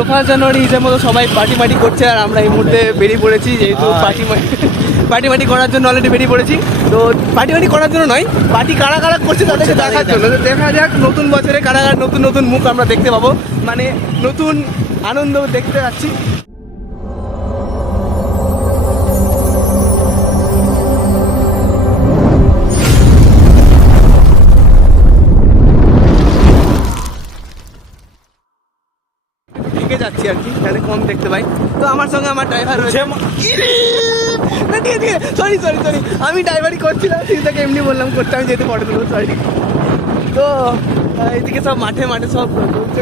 1 জানুয়ারি হিসেবে মতো সবাই পার্টি করছে, আর আমরা এই মুহূর্তে বেরিয়ে পড়েছি, যেহেতু পার্টি করার জন্য অলরেডি বেরিয়ে পড়েছি। তো পার্টি করার জন্য নয়, পার্টি কারা কারা করছে তাদেরকে দেখার জন্য। দেখা যাক নতুন বছরে কারা কারা নতুন নতুন মুখ আমরা দেখতে পাবো, মানে নতুন আনন্দ দেখতে যাচ্ছি। যাচ্ছি আর কি, তাহলে কম দেখতে পাই। তো আমার সঙ্গে আমার ড্রাইভার রয়েছে। সরি আমি ড্রাইভারই করছিলাম, তাকে এমনি বললাম করতে, আমি যেতে পড়ে দেবো, সরি। তো এদিকে সব মাঠে সব চলছে,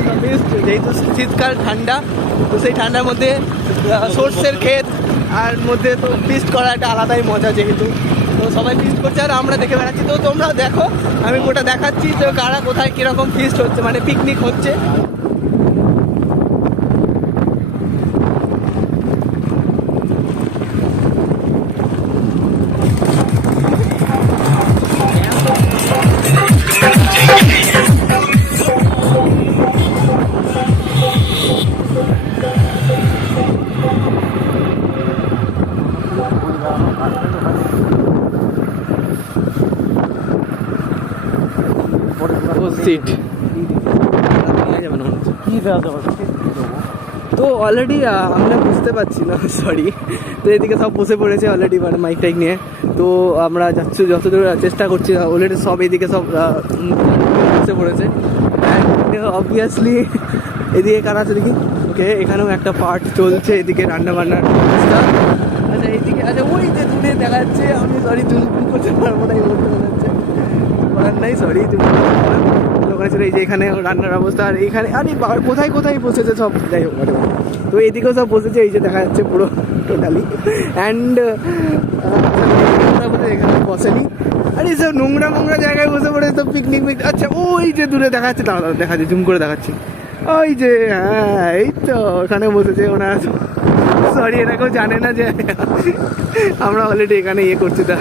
যেহেতু শীতকাল ঠান্ডা, তো সেই ঠান্ডার মধ্যে সর্ষের ক্ষেত আর মধ্যে তো ফিস্ট করা একটা আলাদাই মজা, যেহেতু তো সবাই ফিস্ট করছে আর আমরা দেখে বেড়াচ্ছি। তো তোমরাও দেখো, আমি গোটা দেখাচ্ছি তো কারা কোথায় কীরকম ফিস্ট হচ্ছে, মানে পিকনিক হচ্ছে। সিট তো অলরেডি আমরা বুঝতে পারছি না, সরি। তো এদিকে সব বসে পড়েছে অলরেডি, মানে মাইক টাইক নিয়ে। তো আমরা যাচ্ছি, যতদূর চেষ্টা করছি, অলরেডি সব এদিকে সব বসে পড়েছে। অ্যান্ড অবভিয়াসলি এদিকে কারা আছে দেখি, ওকে এখানেও একটা পার্ট চলছে, এদিকে রান্না বান্নার অবস্থা। আচ্ছা এইদিকে, আচ্ছা ওই যে দূরে দেখা যাচ্ছে, আমি সরি জুম করতে পারবো না, এই মুহূর্তে মনে হচ্ছে করার নাই, সরি। ওখানে ছিল এই যে এখানে রান্নার অবস্থা, আর এইখানে আরে কোথায় কোথায় বসেছে সব, যাই হোক। তো এইদিকেও সব বসেছে, এই যে দেখা যাচ্ছে পুরো টোটালি। অ্যান্ড এখানে বসেনি, আর এই সব নোংরা জায়গায় বসে পড়ে তো পিকনিক। আচ্ছা ওই যে দূরে দেখা যাচ্ছে, দাঁড়া দেখা যাচ্ছে, জুম করে দেখাচ্ছি, ওই যে হ্যাঁ এই তো ওখানে বসেছে ওনারা। সরি, এরা কেউ জানে না যে আমরা অলরেডি এখানে ইয়ে করছি, তা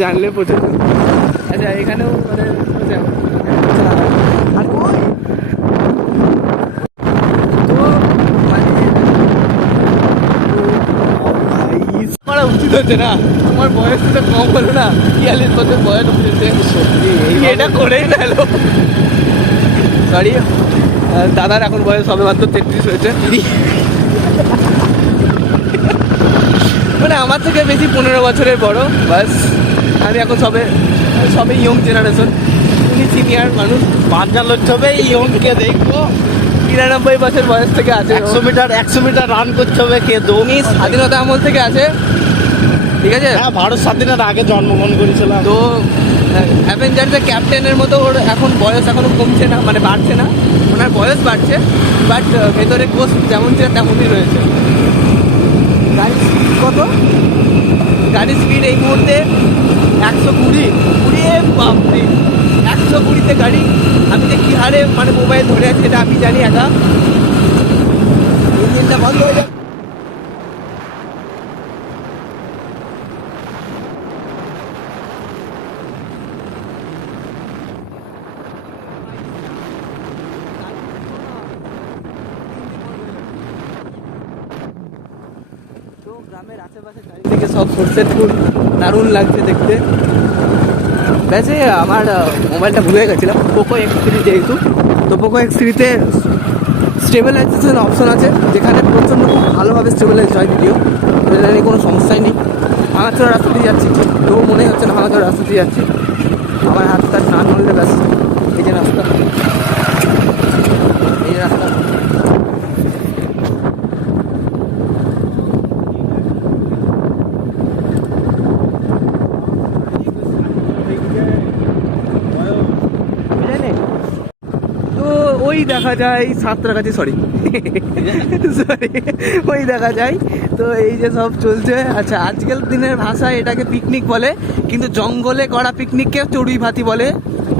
জানলে প্রচুর। আচ্ছা এখানেও মানে আর ওই করা উচিত হচ্ছে না, তোমার বয়স তো কম হলো না, 42 বছর বয়স হচ্ছে, এটা করেই গেল। সরি, দাদার এখন বয়স হবে মাত্র 33 হয়েছে। মানে আমার থেকে বেশি 15 বছরের বড়, বাস। আমি এখন সবে ইয়ং জেনারেশন, উনি সিনিয়র মানুষ। বাচ্চা লড়তে হবে, ইয়ংকে দেখবো। 93 বছর বয়স থেকে আছে, 100 মিটার রান করতে হবে, কে উনি স্বাধীনতা আমল থেকে আছে, ঠিক আছে। হ্যাঁ, ভারত স্বাধীনের আগে জন্মগ্রহণ করেছিলাম। তো অ্যাভেঞ্জার্সের ক্যাপ্টেনের মতো ওর এখন বয়স এখনো কমছে না, মানে বাড়ছে না, ওনার বয়স বাড়ছে, বাট ভেতরে কোষ যেমন ছিল তেমনই রয়েছে। গাড়ির স্পিড কত? গাড়ির স্পিড এই মুহূর্তে 120। বাপরে, 120-তে গাড়ি। আমি যে কী হারে মানে মোবাইল ধরে আছি সেটা আমি জানি একা। ইঞ্জিনটা বন্ধ হয়ে যাবে। তো গ্রামের আশেপাশে চারিদিকে সব সর্ষের ফুল, দারুণ লাগছে দেখতে। ব্যাসে আমার মোবাইলটা ভুলে গেছিলাম, পোকো X3 যেহেতু, তো পোকো X3-তে স্টেবিলাইজেশন অপশন আছে, যেখানে প্রচণ্ড খুব ভালোভাবে স্টেবিলাইজ হয় ভিডিও, এটা নিয়ে কোনো সমস্যাই নেই। ভাঙাচোরা রাস্তা দিয়ে যাচ্ছি, তো মনে হচ্ছে না ভাঙাচোরা রাস্তা দিয়ে যাচ্ছি। আমার হাতটা না নড়লে ব্যাস, এই যে রাস্তা, এই রাস্তা। ওই দেখা যায় সাঁতরাগাছি, সরি ওই দেখা যায়। তো এই যে সব চলছে। আচ্ছা আজকাল দিনের ভাষায় এটাকে পিকনিক বলে, কিন্তু জঙ্গলে করা পিকনিককে চড়ুই ভাতি বলে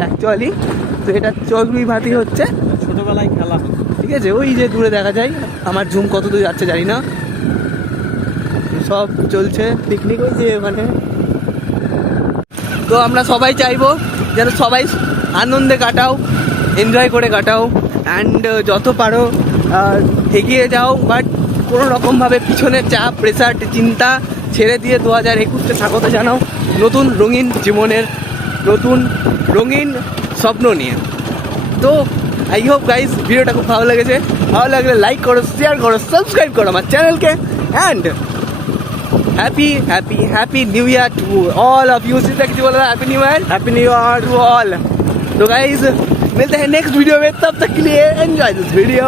অ্যাকচুয়ালি। তো এটা চড়ুই ভাতি হচ্ছে ছোটবেলায় খেলা, ঠিক আছে। ওই যে দূরে দেখা যায়, আমার জুম কত দূর যাচ্ছে জানি না, সব চলছে পিকনিক ওই যে ওখানে। তো আমরা সবাই চাইবো যেন সবাই আনন্দে কাটাও, এনজয় করে কাটাও, অ্যান্ড যত পারো এগিয়ে যাও, বাট কোনো রকমভাবে পিছনের চাপ, প্রেসার, চিন্তা ছেড়ে দিয়ে 2021কে স্বাগত জানাও নতুন রঙিন জীবনের, নতুন রঙিন স্বপ্ন নিয়ে। তো আই হোপ গাইস ভিডিওটা খুব ভালো লেগেছে। ভালো লাগলে লাইক করো, শেয়ার করো, সাবস্ক্রাইব করো আমার চ্যানেলকে। And happy new year to all of you. सीधा किसी बोला happy new year, happy new year to all. तो गाइस मिलते हैं नेक्स्ट वीडियो में, तब तक के लिए एंजॉय दिस वीडियो।